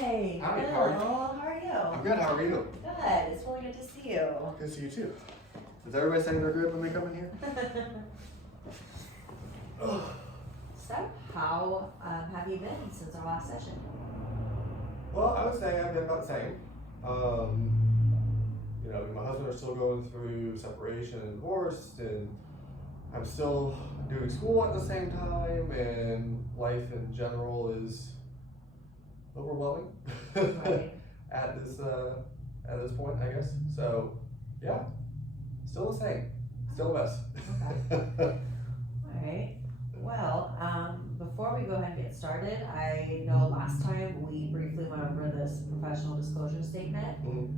Hey, Howdy, good. how are you? How are you? I'm good, how are you? Good. It's really good to see you. Good to see you too. Does everybody say they're good when they come in here? So, how have you been since our last session? Well, I would say I've been about the same. You know, my husband are still going through separation and divorce, and I'm still doing school at the same time, and life in general is overwhelming Right. at this point, I guess. So, yeah, still the same, still best. Okay. Alright. Well, before we go ahead and get started, I know last time we briefly went over this professional disclosure statement. Mhm.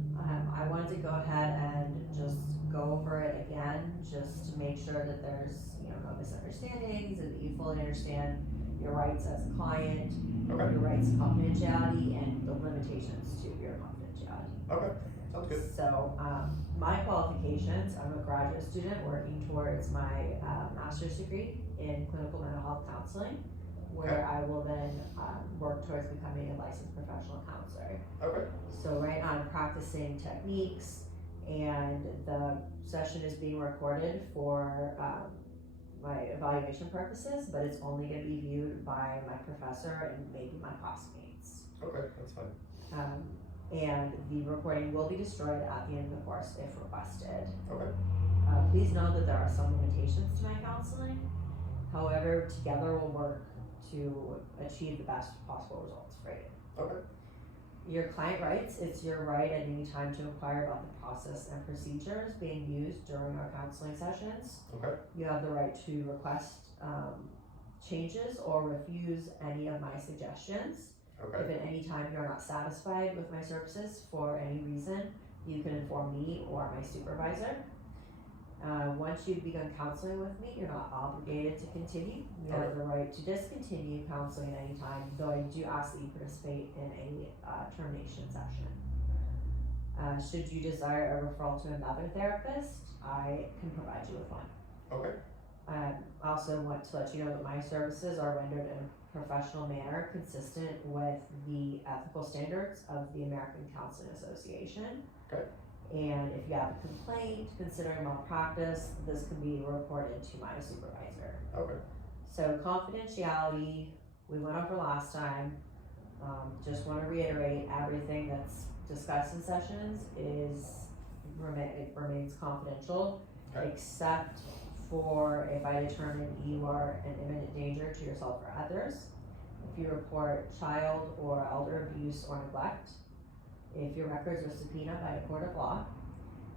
I wanted to go ahead and just go over it again, just to make sure that there's, no misunderstandings and that you fully understand your rights as a client, Okay. your rights to confidentiality, and the limitations to your confidentiality. Okay, sounds good. So, my qualifications, I'm a graduate student working towards my master's degree in clinical mental health counseling, where I will then work towards becoming a licensed professional counselor. Okay. So right now I'm practicing techniques, and the session is being recorded for my evaluation purposes, but it's only going to be viewed by my professor and maybe my classmates. Okay, that's fine. And the recording will be destroyed at the end of the course if requested. Okay. Please know that there are some limitations to my counseling. However, together we'll work to achieve the best possible results for you. Okay. Your client rights, it's your right at any time to inquire about the process and procedures being used during our counseling sessions. Okay. You have the right to request changes or refuse any of my suggestions. Okay. If at any time you're not satisfied with my services for any reason, you can inform me or my supervisor. Once you've begun counseling with me, you're not obligated to continue. You have the right to discontinue counseling at any time, though I do ask that you participate in a termination session. Should you desire a referral to another therapist, I can provide you with one. Okay. I also want to let you know that my services are rendered in a professional manner consistent with the ethical standards of the American Counseling Association. Okay. And if you have a complaint considering malpractice, this can be reported to my supervisor. Okay. So confidentiality, we went over last time. Just want to reiterate, everything that's discussed in sessions remains confidential, Okay. except for if I determine you are an imminent danger to yourself or others, if you report child or elder abuse or neglect, if your records are subpoenaed by a court of law,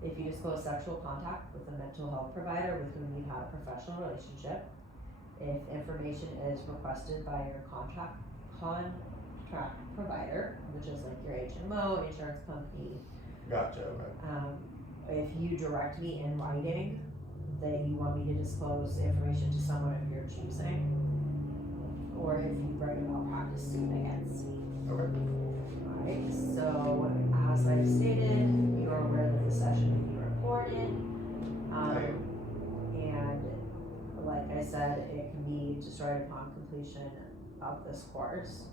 if you disclose sexual contact with a mental health provider with whom you've had a professional relationship, if information is requested by your contract provider, which is like your HMO, insurance company. Gotcha. Okay. If you direct me in writing that you want me to disclose information to someone of your choosing, or if you bring a malpractice suit against me. Okay. Alright, so as I've stated, you are aware that the session will be recorded. And like I said, it can be destroyed upon completion of this course.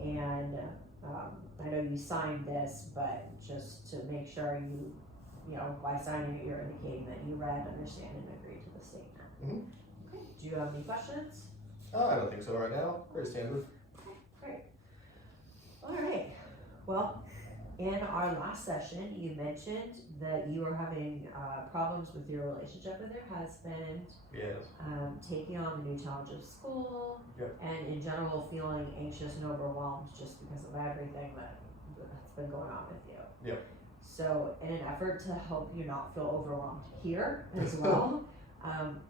And I know you signed this, but just to make sure by signing it, you're indicating that you read, understand, and agree to the statement. Mm-hmm. Okay, do you have any questions? I don't think so right now. Very standard. Okay, great. Alright, well, in our last session, you mentioned that you were having problems with your relationship with your husband, Yes. taking on the new challenge of school, Yep. and in general feeling anxious and overwhelmed just because of everything that's been going on with you. Yep. So in an effort to help you not feel overwhelmed here as well,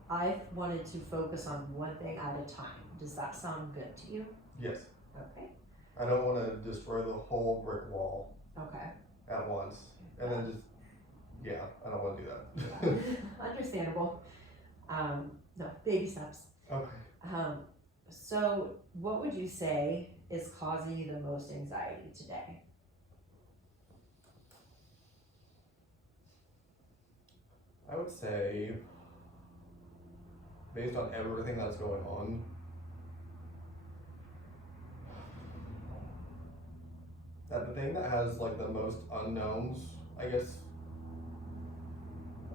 I wanted to focus on one thing at a time. Does that sound good to you? Yes. Okay. I don't want to destroy the whole brick wall Okay. at once, and then I don't want to do that. Understandable. No, baby steps. Okay. So what would you say is causing you the most anxiety today? I would say, based on everything that's going on, that the thing that has like the most unknowns, I guess,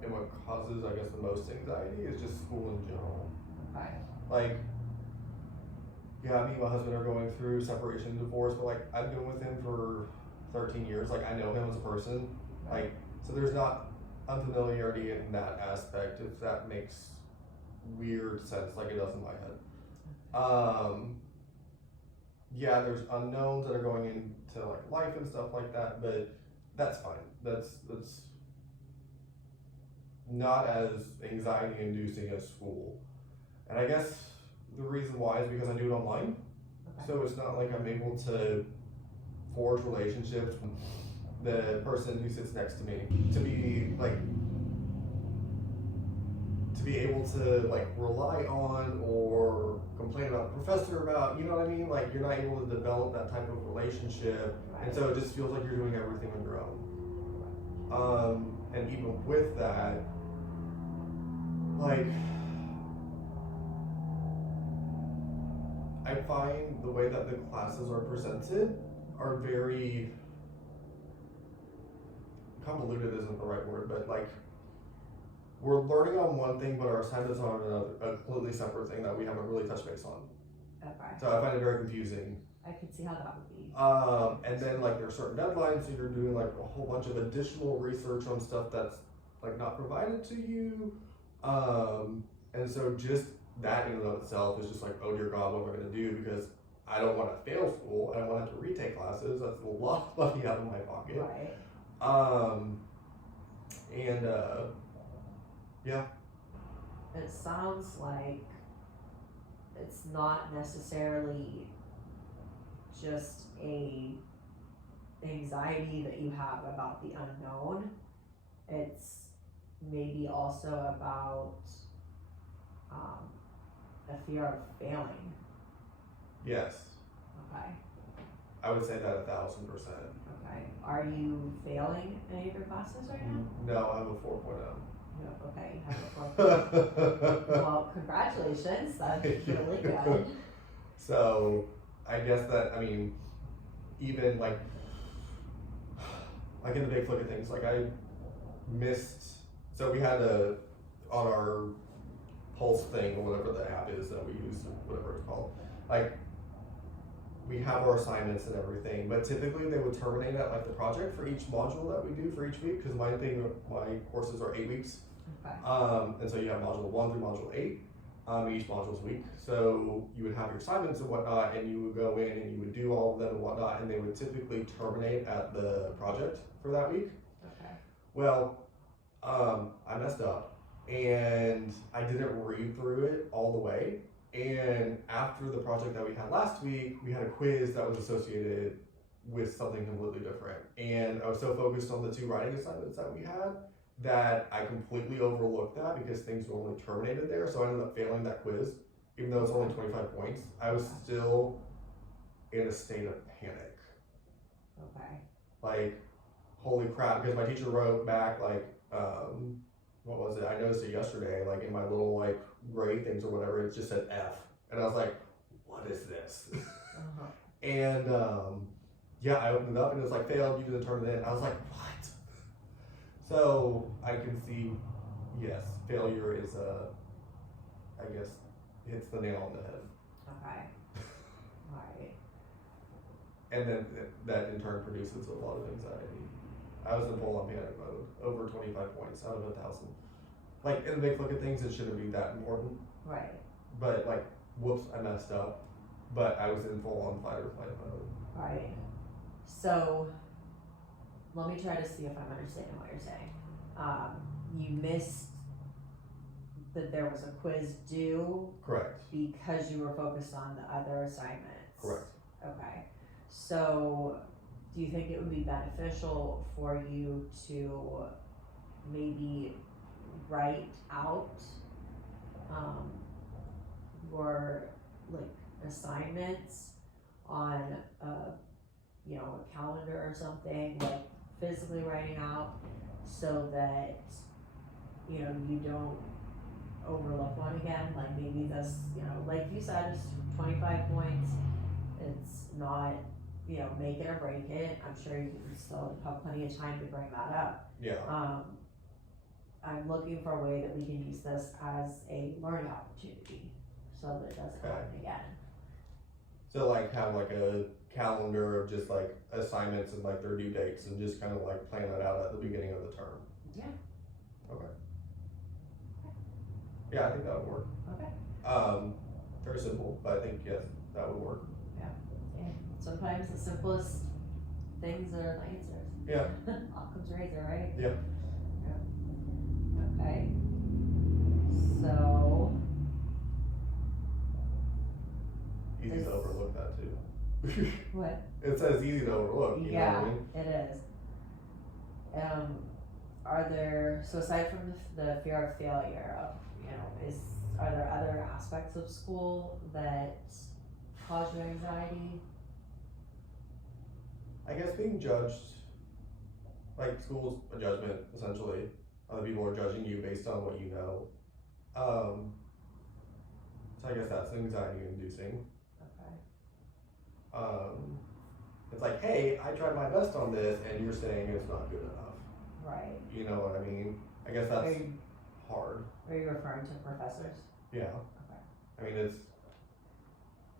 and what causes, I guess, the most anxiety is just school in general. Okay. Like, yeah, me and my husband are going through separation and divorce, but like I've been with him for 13 years. Like I know him as a person. Like, so there's not unfamiliarity in that aspect, if that makes weird sense, like it does in my head. Yeah, there's unknowns that are going into like life and stuff like that, but that's fine. That's not as anxiety inducing as school. And I guess the reason why is because I do it online. Okay. So it's not like I'm able to forge relationships with the person who sits next to me to be able to like rely on or complain about the professor about, you know what I mean? Like you're not able to develop that type of relationship, and so it just feels like you're doing everything on your own. And even with that, like I find the way that the classes are presented are very convoluted isn't the right word, but like we're learning on one thing, but our assignments are on another, a completely separate thing that we haven't really touched base on. Okay. So I find it very confusing. I could see how that would be. And then like there are certain deadlines, so you're doing like a whole bunch of additional research on stuff that's like not provided to you. And so just that in and of itself is just like, oh dear God, what am I gonna do? Because I don't want to fail school. I don't want to have to retake classes. That's a lot of money out of my pocket. Right. Yeah. It sounds like it's not necessarily just a anxiety that you have about the unknown. It's maybe also about a fear of failing. Yes. Okay. I would say that 1,000%. Okay. Are you failing any of your classes right now? No, I have a 4.0. No. Okay. You have a 4.0. Well, congratulations. That's really good. So, I guess that, I mean, even like in the big look at things, like I missed, so we had on our Pulse thing or whatever the app is that we use, whatever it's called, like we have our assignments and everything, but typically they would terminate at like the project for each module that we do for each week, because my courses are 8 weeks. Okay. And so you have module 1 through module 8. Each module's a week. So you would have your assignments and whatnot, and you would go in and you would do all of them and whatnot, and they would typically terminate at the project for that week. Okay. Well, I messed up and I didn't read through it all the way. And after the project that we had last week, we had a quiz that was associated with something completely different. And I was so focused on the 2 writing assignments that we had that I completely overlooked that because things were only terminated there. So I ended up failing that quiz. Even though it's only 25 points, I was still in a state of panic. Okay. Like, holy crap, because my teacher wrote back like, what was it? I noticed it yesterday, like in my little like grade things or whatever, it just said F. And I was like, what is this? Uh-huh. And yeah, I opened it up and it was like, failed, you didn't turn it in. I was like, what? So I can see, yes, failure is I guess, hits the nail on the head. Okay. Alright. And then that in turn produces a lot of anxiety. I was in full on panic mode, over 25 points out of 1,000. Like, in the big look at things, it shouldn't be that important. Right. But like, whoops, I messed up. But I was in full on fight or flight mode. Right. So, let me try to see if I'm understanding what you're saying. You missed that there was a quiz due Correct. because you were focused on the other assignments. Correct. Okay. So, do you think it would be beneficial for you to maybe write out your like assignments on a calendar or something, like physically writing out, so that you don't overlook one again? Like maybe this, like you said, is 25 points. It's not make it or break it. I'm sure you can still have plenty of time to bring that up. Yeah. I'm looking for a way that we can use this as a learning opportunity, so that it doesn't Okay. happen again. So like have like a calendar of just like assignments and like their due dates and just kind of like plan that out at the beginning of the term. Yeah. Okay. Yeah, I think that would work. Okay. Very simple, but I think yes, that would work. And sometimes the simplest things are the answers. Yeah. Occam's razor, right? Yeah. Okay. So, Easy This- to overlook that too. what? It says easy to overlook, you know what I mean? It is. So aside from the fear of failure, are there other aspects of school that cause you anxiety? I guess being judged, like school's a judgment essentially. Other people are judging you based on what you know. So I guess that's anxiety inducing. Okay. It's like, hey, I tried my best on this and you're saying it's not good enough. Right. You know what I mean? I guess Are that's you, hard. are you referring to professors? Yeah. Okay. I mean, it's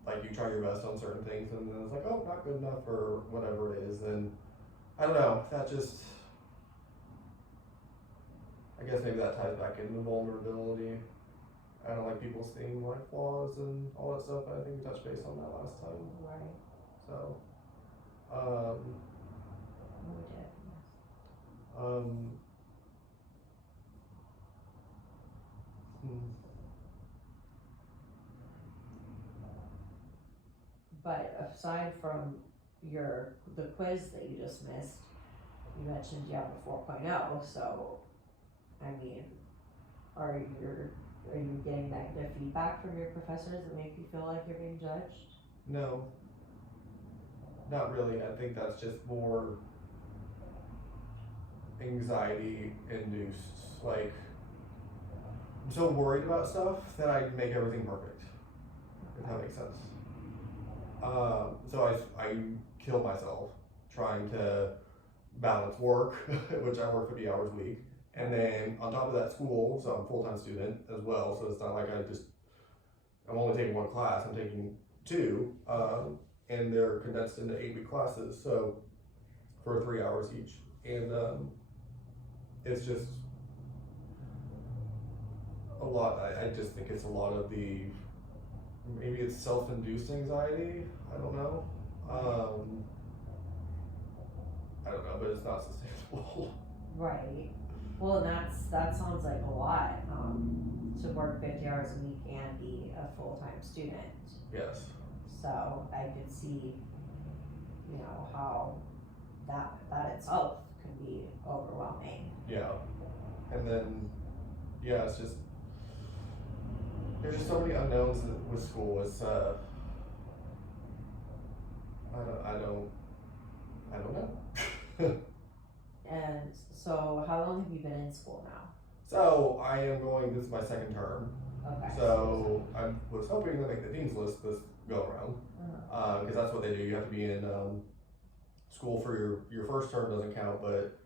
like you try your best on certain things and then it's like, oh, not good enough or whatever it is. And I don't know, that just, I guess maybe that ties back into vulnerability. I don't like people seeing my flaws and all that stuff. I think we touched base on that last time. Right. So, We did, yes. hmm. But aside from the quiz that you just missed, you mentioned you have a 4.0, so, I mean, are you getting negative feedback from your professors that make you feel like you're being judged? No, not really. I think that's just more anxiety induced. Like, I'm so worried about stuff that I make everything perfect, if that makes sense. So I kill myself trying to balance work, which I work 50 hours a week, and then on top of that school, so I'm a full-time student as well, so it's not like I'm only taking one class, I'm taking two, and they're condensed into 8-week classes, so for 3 hours each, and it's just a lot. I just think it's a lot of maybe it's self-induced anxiety, I don't know. I don't know, but it's not sustainable. Right. Well, that sounds like a lot, to work 50 hours a week and be a full-time student. Yes. So I could see, how that itself can be overwhelming. Yeah. And then, yeah, it's just, there's just so many unknowns with school. It's, I don't know. And so how long have you been in school now? So this is my second term. Okay. So I was hoping to make the dean's list this go around, Uh-huh. because that's what they do. You have to be in school for your first term doesn't count, but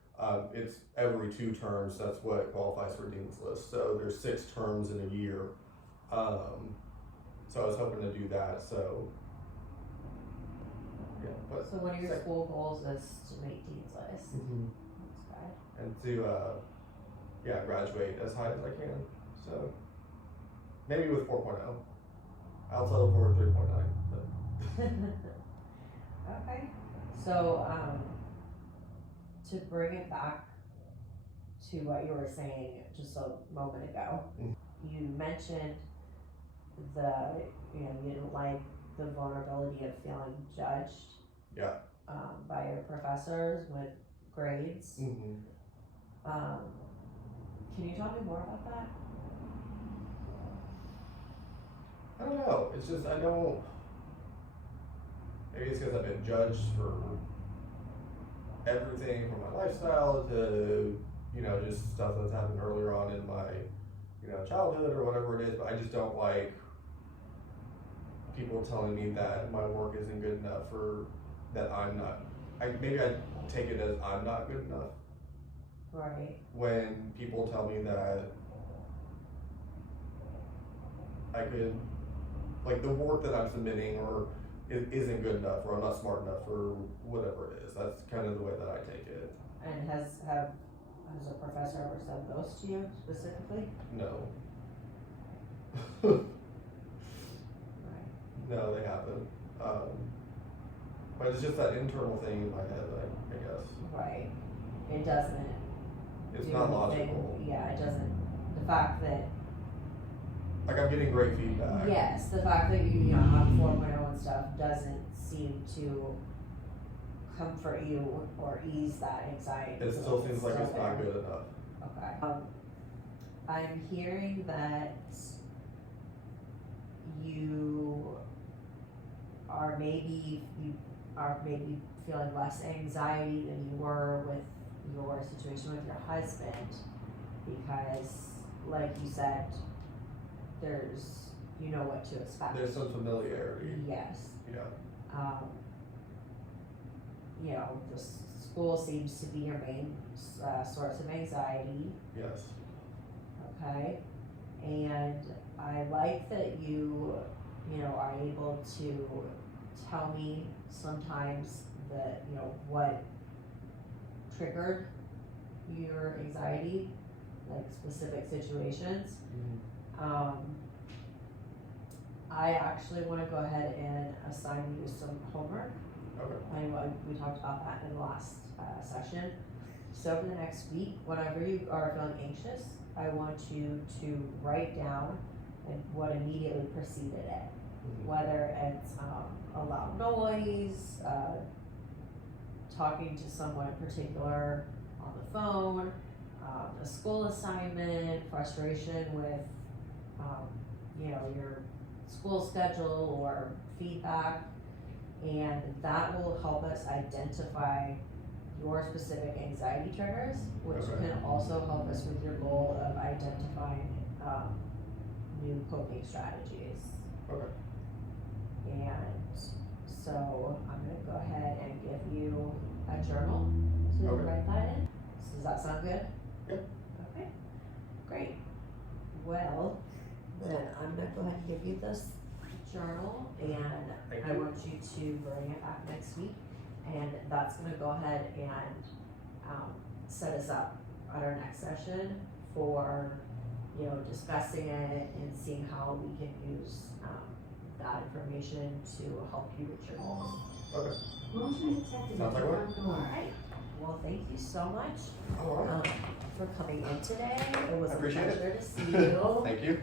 it's every 2 terms. That's what qualifies for dean's list. So there's 6 terms in a year. So I was hoping to do that. So yeah, but So one of your school goals is to make dean's list. mhm. That's And to graduate as high as I can. So maybe with 4.0. I'll settle for 3.9. But good. Okay. So to bring it back to what you were saying just a moment ago, Mhm. you mentioned you didn't like the vulnerability of feeling judged. Yeah. By your professors with grades. mm-hmm. Can you tell me more about that? I don't know. It's just maybe it's because I've been judged for everything from my lifestyle to just stuff that's happened earlier on in my childhood or whatever it is. But I just don't like people telling me that my work isn't good enough or that I'm not, maybe I take it as I'm not good enough Right. when people tell me that I could, like the work that I'm submitting or isn't good enough, or I'm not smart enough, or whatever it is. That's kind of the way that I take it. And has a professor ever said those to you specifically? No. Right. No, they haven't. But it's just that internal thing in my head, I guess. Right. It doesn't. It's do not anything- logical. Yeah, it doesn't. The fact that Like I'm getting great feedback. yes, the fact that you know have 4.0 and stuff doesn't seem to comfort you or ease that anxiety. It still seems like Still it's not there. good enough. Okay. I'm hearing that you are maybe feeling less anxiety than you were with your situation with your husband, because like you said, there's you know what to expect. There's some familiarity. Yes. Yeah. You know, the school seems to be your main source of anxiety. Yes. Okay, and I like that you know, are able to tell me sometimes that, you know, what triggered your anxiety, like specific situations. I actually wanna go ahead and assign you some homework. Okay. I know we talked about that in the last session. So for the next week, whenever you are feeling anxious, I want you to write down what immediately preceded it. Whether it's a loud noise, talking to someone in particular on the phone, a school assignment, frustration with, you know, your school schedule or feedback, and that will help us identify your specific anxiety triggers, which Okay. can also help us with your goal of identifying new coping strategies. Okay. And so I'm gonna go ahead and give you a journal so you can Okay. write that in. So does that sound good? Yep. Okay, great. Well, then I'm gonna go ahead and give you this journal, and Thank I you. want you to bring it back next week. And that's gonna go ahead and set us up at our next session for, you know, discussing it and seeing how we can use that information to help you reach your goals. Okay. Motion detected Sounds at like the work. front door. Alright, well, thank you so much All right. for coming in today. It was I a appreciate it. pleasure to see you. Thank you.